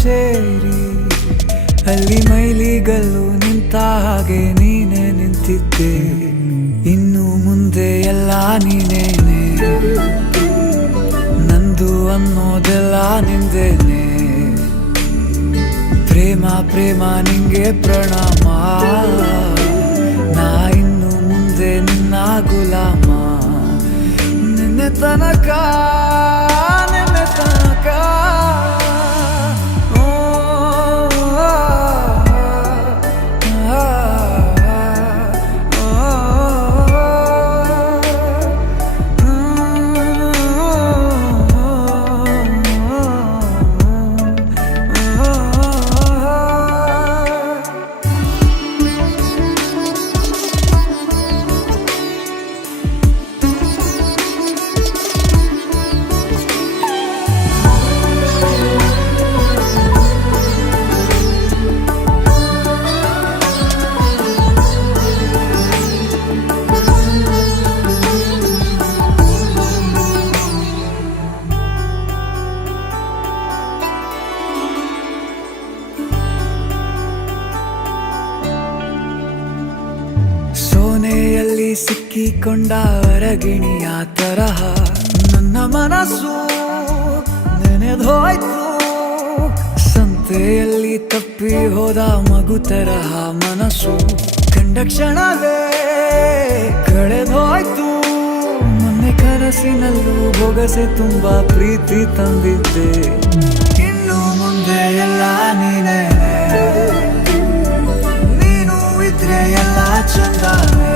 ಸೇರಿ ಅಲ್ಲಿ ಮೈಲಿಗಲ್ಲು ನಿಂತ ಹಾಗೆ ನೀನೇ ನಿಂತಿದ್ದೆ. ಇನ್ನು ಮುಂದೆ ಎಲ್ಲ ನೀನೇನೆ, ನಂದು ಅನ್ನೋದೆಲ್ಲ ನಿಂದೇನೆ. ಪ್ರೇಮ ಪ್ರೇಮ ನಿಂಗೆ ಪ್ರಣಾಮ, ನಾ ಇನ್ನು ಮುಂದೆ ನಿನ್ನ ಗುಲಾಮ. ನಿನ್ನೆ ತನಕ ನಿನ್ನೆ ತನಕ ಸೋನೆಯಲ್ಲಿ ಸಿಕ್ಕಿಕೊಂಡ ಅರಗಿಣಿಯ ತರಹ ನನ್ನ ಮನಸ್ಸು ನೆನೆದೋಯ್ತು. ಸಂತೆಯಲ್ಲಿ ತಪ್ಪಿ ಹೋದ ಮಗು ತರಹ ಮನಸ್ಸು ಕಂಡ ಕ್ಷಣವೇ ಕಳೆದೋಯ್ತು. ಮೊನ್ನೆ ಕನಸಿನಲ್ಲೂ ಬೊಗಸೆ ತುಂಬಾ ಪ್ರೀತಿ ತಂದಿದ್ದೆ. ಇನ್ನು ಮುಂದೆ ಎಲ್ಲ ನೀನೇ, ನೀನು ಇದ್ರೆ ಎಲ್ಲ ಚಂದಾನೆ.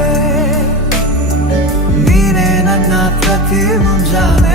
ನೀನೇ ನನ್ನ ಪ್ರತಿ ಮುಂಜಾನೆ.